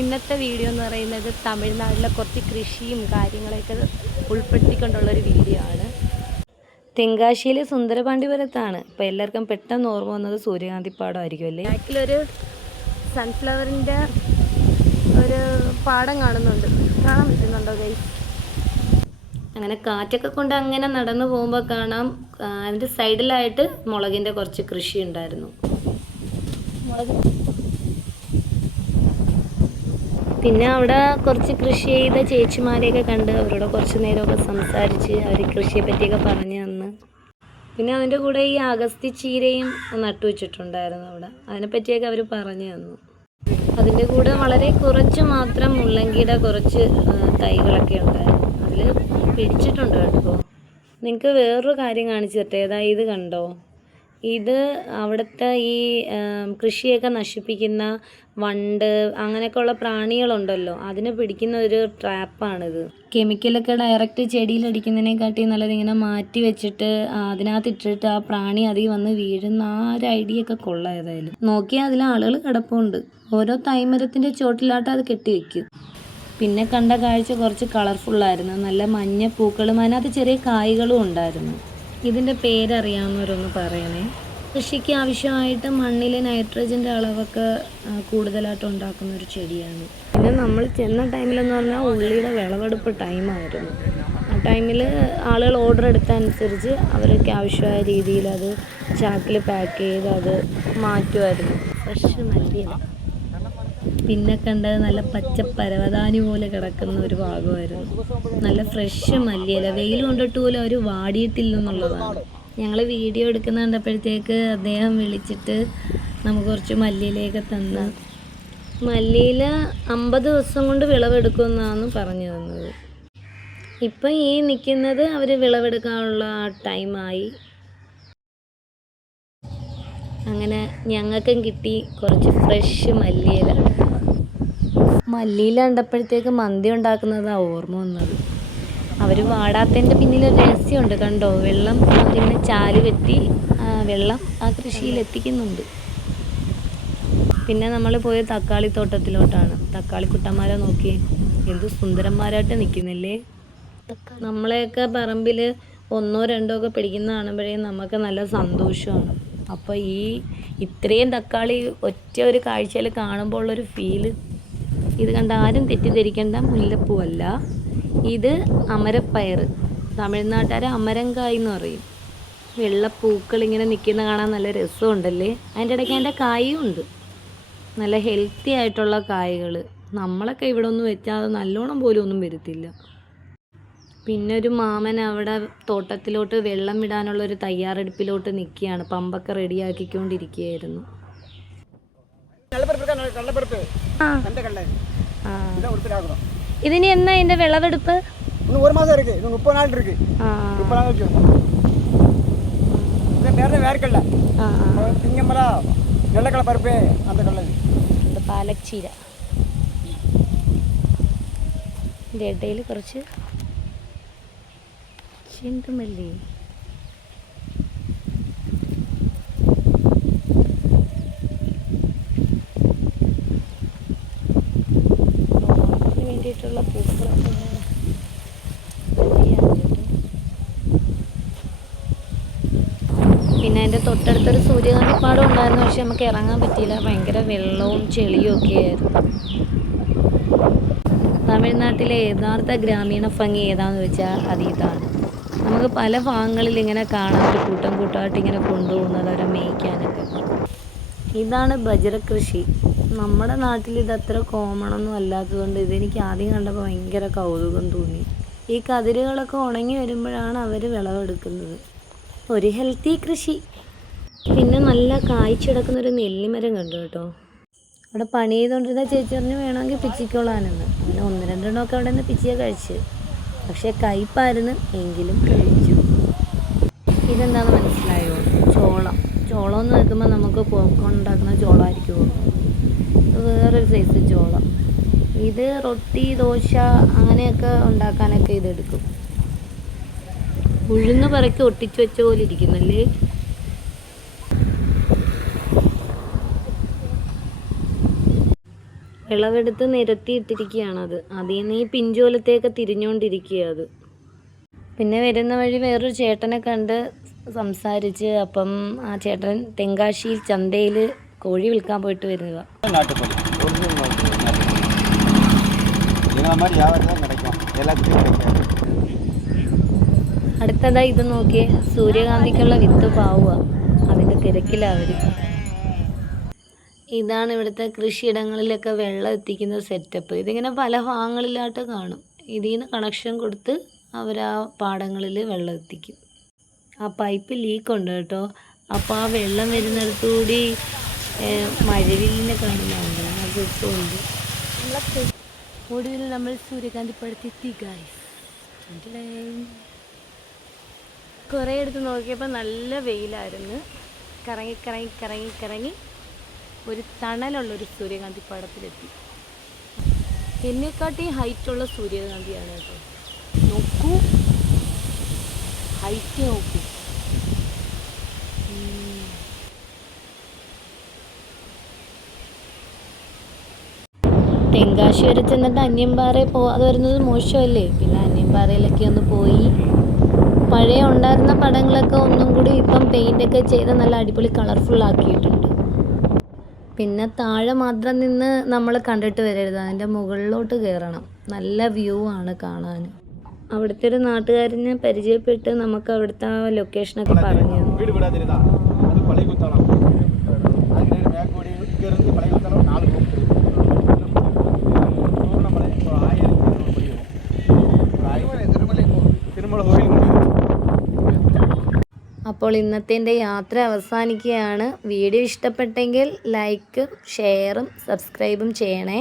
ഇന്നത്തെ വീഡിയോ എന്ന് പറയുന്നത് തമിഴ്നാട്ടിലെ കുറച്ച് കൃഷിയും കാര്യങ്ങളൊക്കെ ഉൾപ്പെടുത്തിക്കൊണ്ടുള്ളൊരു വീഡിയോ ആണ്. തെങ്കാശിയിലെ സുന്ദരപാണ്ഡിപുരത്താണ്. ഇപ്പോൾ എല്ലാവർക്കും പെട്ടെന്ന് ഓർമ്മ വന്നത് സൂര്യകാന്തി ആയിരിക്കും അല്ലേ. ബാക്കിലൊരു സൺഫ്ലവറിൻ്റെ ഒരു പാടം കാണുന്നുണ്ട്, കാണാൻ പറ്റുന്നുണ്ടോ ഗൈസ്? അങ്ങനെ കാറ്റൊക്കെ കൊണ്ട് അങ്ങനെ നടന്നു പോകുമ്പോൾ കാണാം അതിൻ്റെ സൈഡിലായിട്ട് മുളകിൻ്റെ കുറച്ച് കൃഷി ഉണ്ടായിരുന്നു. പിന്നെ അവിടെ കുറച്ച് കൃഷി ചെയ്ത ചേച്ചിമാരെയൊക്കെ കണ്ട് അവരോട് കുറച്ച് നേരമൊക്കെ സംസാരിച്ച് അവർ കൃഷിയെ പറ്റിയൊക്കെ പറഞ്ഞു തന്ന്. പിന്നെ അതിൻ്റെ കൂടെ ഈ അഗസ്തി ചീരയും നട്ടുവെച്ചിട്ടുണ്ടായിരുന്നു അവിടെ, അതിനെപ്പറ്റിയൊക്കെ അവർ പറഞ്ഞു തന്നു. അതിൻ്റെ കൂടെ വളരെ കുറച്ച് മാത്രം മുള്ളങ്കിയുടെ കുറച്ച് തൈകളൊക്കെ ഉണ്ടായിരുന്നു, അതിൽ പിടിച്ചിട്ടുണ്ട് കേട്ടോ. നിങ്ങൾക്ക് വേറൊരു കാര്യം കാണിച്ചു തരട്ടെ, അതായത് ഇത് കണ്ടോ, ഇത് അവിടുത്തെ ഈ കൃഷിയൊക്കെ നശിപ്പിക്കുന്ന വണ്ട് അങ്ങനെയൊക്കെയുള്ള പ്രാണികളുണ്ടല്ലോ, അതിനെ പിടിക്കുന്ന ഒരു ട്രാപ്പാണിത്. കെമിക്കലൊക്കെ ഡയറക്റ്റ് ചെടിയിലടിക്കുന്നതിനെക്കാട്ടി നല്ലത് ഇങ്ങനെ മാറ്റി വെച്ചിട്ട് അതിനകത്തിട്ടിട്ട് ആ പ്രാണി അതിൽ വന്ന് വീഴുന്ന ആ ഒരു ഐഡിയ ഒക്കെ കൊള്ളാം. ഏതായാലും നോക്കിയാൽ അതിൽ ആളുകൾ കിടപ്പുണ്ട്, ഓരോ തൈമരത്തിൻ്റെ ചോട്ടിലായിട്ട് അത് കെട്ടി വയ്ക്കും. പിന്നെ കണ്ട കാഴ്ച കുറച്ച് കളർഫുള്ളായിരുന്നു, നല്ല മഞ്ഞ പൂക്കളും അതിനകത്ത് ചെറിയ കായ്കളും ഉണ്ടായിരുന്നു. ഇതിൻ്റെ പേരറിയാവുന്നവരൊന്ന് പറയണേ. കൃഷിക്ക് ആവശ്യമായിട്ട് മണ്ണിൽ നൈട്രജൻ്റെ അളവൊക്കെ കൂടുതലായിട്ട് ഉണ്ടാക്കുന്ന ഒരു ചെടിയാണ്. പിന്നെ നമ്മൾ ചെന്ന ടൈമിലെന്ന് പറഞ്ഞാൽ ഉള്ളിയുടെ വിളവെടുപ്പ് ടൈമായിരുന്നു. ആ ടൈമിൽ ആളുകൾ ഓർഡർ എടുത്തനുസരിച്ച് അവർക്ക് ആവശ്യമായ രീതിയിൽ അത് ചാക്കിൽ പാക്ക് ചെയ്ത് അത് മാറ്റുമായിരുന്നു. ഫ്രഷ് മല്ലിയില. പിന്നെ കണ്ടത് നല്ല പച്ച പരവതാനി പോലെ കിടക്കുന്ന ഒരു ഭാഗമായിരുന്നു. നല്ല ഫ്രഷ് മല്ലിയില, വെയിൽ കൊണ്ടിട്ട് പോലും അവർ വാടിയിട്ടില്ലെന്നുള്ളതാണ്. ഞങ്ങൾ വീഡിയോ എടുക്കുന്ന കണ്ടപ്പോഴത്തേക്ക് അദ്ദേഹം വിളിച്ചിട്ട് നമുക്ക് കുറച്ച് മല്ലിയിലയൊക്കെ തന്ന്. മല്ലിയില 50 ദിവസം കൊണ്ട് വിളവെടുക്കുമെന്നാണ് പറഞ്ഞു തന്നത്. ഇപ്പം ഈ നിൽക്കുന്നത് അവർ വിളവെടുക്കാനുള്ള ടൈമായി. അങ്ങനെ ഞങ്ങൾക്കും കിട്ടി കുറച്ച് ഫ്രഷ് മല്ലിയില. മല്ലിയില കണ്ടപ്പോഴത്തേക്ക് മന്തി ഉണ്ടാക്കുന്നതാണ് ഓർമ്മ വന്നത്. അവർ വാടാത്തതിൻ്റെ പിന്നിലൊരു രഹസ്യമുണ്ട് കണ്ടോ, വെള്ളം അവരിങ്ങനെ ചാല് കെട്ടി വെള്ളം ആ കൃഷിയിൽ എത്തിക്കുന്നുണ്ട്. പിന്നെ നമ്മൾ പോയ തക്കാളി തോട്ടത്തിലോട്ടാണ്. തക്കാളി കുട്ടന്മാരെ നോക്കി എന്ത് സുന്ദരന്മാരായിട്ട് നിൽക്കുന്നില്ലേ. നമ്മളെയൊക്കെ പറമ്പിൽ 1 or 2 ഒക്കെ പിടിക്കുന്ന കാണുമ്പോഴേ നമുക്ക് നല്ല സന്തോഷമാണ്. അപ്പോൾ ഈ ഇത്രയും തക്കാളി ഒറ്റ ഒരു കാഴ്ചയിൽ കാണുമ്പോൾ ഉള്ളൊരു ഫീല്, ഇത് കണ്ട ആരും തെറ്റിദ്ധരിക്കേണ്ട, മുല്ലപ്പൂവല്ല, ഇത് അമരപ്പയർ. തമിഴ്നാട്ടുകാർ അമരങ്കായ് എന്ന് പറയും. വെള്ളപ്പൂക്കൾ ഇങ്ങനെ നിൽക്കുന്ന കാണാൻ നല്ല രസമുണ്ടല്ലേ. അതിൻ്റെ ഇടയ്ക്ക് അതിൻ്റെ കായും ഉണ്ട്, നല്ല ഹെൽത്തി ആയിട്ടുള്ള കായ്കൾ. നമ്മളൊക്കെ ഇവിടെ ഒന്നും വെച്ചാൽ അത് നല്ലോണം പോലും ഒന്നും വരത്തില്ല. പിന്നെ ഒരു മാമൻ അവിടെ തോട്ടത്തിലോട്ട് വെള്ളം ഇടാനുള്ളൊരു തയ്യാറെടുപ്പിലോട്ട് നിൽക്കുകയാണ്, പമ്പൊക്കെ റെഡിയാക്കിക്കൊണ്ടിരിക്കുകയായിരുന്നു. ഇതിന് എന്നാ ഇതിന്റെ വിളവെടുപ്പ്? 1 മാസം இருக்கு, 30 நாள் இருக்கு. 30 நாள் இருக்கு. இது வேர்க்கடலை, திங்கம்பரா, வெள்ளக்கடலை பருப்பு, அந்த கடலை. ഇത് പാലച്ചീര. ഇതിൻ്റെ ഇടയിൽ കുറച്ച് ചെണ്ടുമല്ലി. വേണ്ടിയിട്ടുള്ള പൂക്കളൊക്കെ പിന്നെ അതിൻ്റെ തൊട്ടടുത്തൊരു സൂര്യകാന്തിപ്പാടം ഉണ്ടായിരുന്നു, പക്ഷെ നമുക്ക് ഇറങ്ങാൻ പറ്റിയില്ല, ഭയങ്കര വെള്ളവും ചെളിയും ഒക്കെ ആയിരുന്നു. തമിഴ്നാട്ടിലെ യഥാർത്ഥ ഗ്രാമീണ ഭംഗി ഏതാണെന്ന് വെച്ചാൽ അത് ഇതാണ്. നമുക്ക് പല ഭാഗങ്ങളിൽ ഇങ്ങനെ കാണാം, ഒരു കൂട്ടം കൂട്ടമായിട്ട് ഇങ്ങനെ കൊണ്ടുപോകുന്നത് അവരെ മേയ്ക്കാനൊക്കെ. ഇതാണ് ബജ്ര കൃഷി. നമ്മുടെ നാട്ടിൽ ഇതത്ര കോമണൊന്നും അല്ലാത്തതുകൊണ്ട് ഇതെനിക്ക് ആദ്യം കണ്ടപ്പോൾ ഭയങ്കര കൗതുകം തോന്നി. ഈ കതിരുകളൊക്കെ ഉണങ്ങി വരുമ്പോഴാണ് അവർ വിളവെടുക്കുന്നത്. ഒരു ഹെൽത്തി കൃഷി. പിന്നെ നല്ല കായ്ച്ചെടുക്കുന്നൊരു നെല്ലിമരം കണ്ടു കേട്ടോ. അവിടെ പണി ചെയ്തുകൊണ്ടിരുന്ന ചേച്ചി പറഞ്ഞു വേണമെങ്കിൽ പിച്ചിക്കോളാനെന്ന്. അങ്ങനെ 1-2 എണ്ണമൊക്കെ അവിടെ നിന്ന് പിച്ചിയെ കഴിച്ച്, പക്ഷേ കയ്പ്പായിരുന്നു, എങ്കിലും കഴിച്ചു. ഇതെന്താണെന്ന് മനസ്സിലായോ? ചോളം എന്ന് വെക്കുമ്പോൾ നമുക്ക് പോപ്കോൺ ഉണ്ടാക്കുന്ന ചോളമായിരിക്കുമോ? വേറൊരു സൈസ് ചോളം. ഇത് റൊട്ടി, ദോശ അങ്ങനെയൊക്കെ ഉണ്ടാക്കാനൊക്കെ ഇതെടുക്കും. ഉഴുന്ന് പറക്കി ഒട്ടിച്ചു വെച്ച പോലെ ഇരിക്കുന്നല്ലേ. വിളവെടുത്ത് നിരത്തിയിട്ടിരിക്കുകയാണത്. അതിൽ നിന്ന് ഈ പിഞ്ചോലത്തേക്ക് തിരിഞ്ഞുകൊണ്ടിരിക്കുക അത്. പിന്നെ വരുന്ന വഴി വേറൊരു ചേട്ടനെ കണ്ട് സംസാരിച്ച്. അപ്പം ആ ചേട്ടൻ തെങ്കാശിയിൽ ചന്തയിൽ കോഴി വിൽക്കാൻ പോയിട്ട് വരുക. അടുത്തതായി ഇത് നോക്കിയേ, സൂര്യകാന്തിക്കുള്ള വിത്ത് പാവുക. അതിൻ്റെ തിരക്കിലാണ് അവർ. ഇതാണ് ഇവിടുത്തെ കൃഷിയിടങ്ങളിലൊക്കെ വെള്ളം എത്തിക്കുന്ന സെറ്റപ്പ്. ഇതിങ്ങനെ പല ഭാഗങ്ങളിലായിട്ട് കാണും. ഇതിൽ നിന്ന് കണക്ഷൻ കൊടുത്ത് അവർ ആ പാടങ്ങളിൽ വെള്ളം എത്തിക്കും. ആ പൈപ്പ് ലീക്കുണ്ട് കേട്ടോ. അപ്പോൾ ആ വെള്ളം വരുന്നിടത്തുകൂടി മഴവില്ലിനെ കാണുന്നുണ്ട്. അത് ഇപ്പോൾ ഉണ്ട്. ഒടുവിൽ നമ്മൾ സൂര്യകാന്തി പഴത്തെത്തി ഗായ്സ്. കുറേ എടുത്ത് നോക്കിയപ്പോൾ നല്ല വെയിലായിരുന്നു. കറങ്ങി കറങ്ങി കറങ്ങി കറങ്ങി ഒരു തണലുള്ളൊരു സൂര്യകാന്തി പടത്തിലെത്തി. എന്നെക്കാട്ടി ഹൈറ്റുള്ള സൂര്യകാന്തിയാണ് കേട്ടോ. നോക്കൂ, ഹൈറ്റ് നോക്കൂ. തെങ്കാശി വരെ ചെന്നിട്ട് അന്യംപാറയിൽ പോകാതെ വരുന്നത് മോശമല്ലേ. പിന്നെ അന്യംപാറയിലൊക്കെ ഒന്ന് പോയി പഴയ ഉണ്ടായിരുന്ന പടങ്ങളൊക്കെ ഒന്നും കൂടി ഇപ്പം പെയിൻ്റൊക്കെ ചെയ്ത് നല്ല അടിപൊളി കളർഫുൾ ആക്കിയിട്ടുണ്ട്. പിന്നെ താഴെ മാത്രം നിന്ന് നമ്മൾ കണ്ടിട്ട് വരരുത്, അതിൻ്റെ മുകളിലോട്ട് കയറണം. നല്ല വ്യൂ ആണ് കാണാൻ. അവിടുത്തെ ഒരു നാട്ടുകാരനെ പരിചയപ്പെട്ട് നമുക്ക് അവിടുത്തെ ആ ലൊക്കേഷനൊക്കെ പറഞ്ഞു. അപ്പോൾ ഇന്നത്തെ എൻ്റെ യാത്ര അവസാനിക്കുകയാണ്. വീഡിയോ ഇഷ്ടപ്പെട്ടെങ്കിൽ ലൈക്കും ഷെയറും സബ്സ്ക്രൈബും ചെയ്യണേ.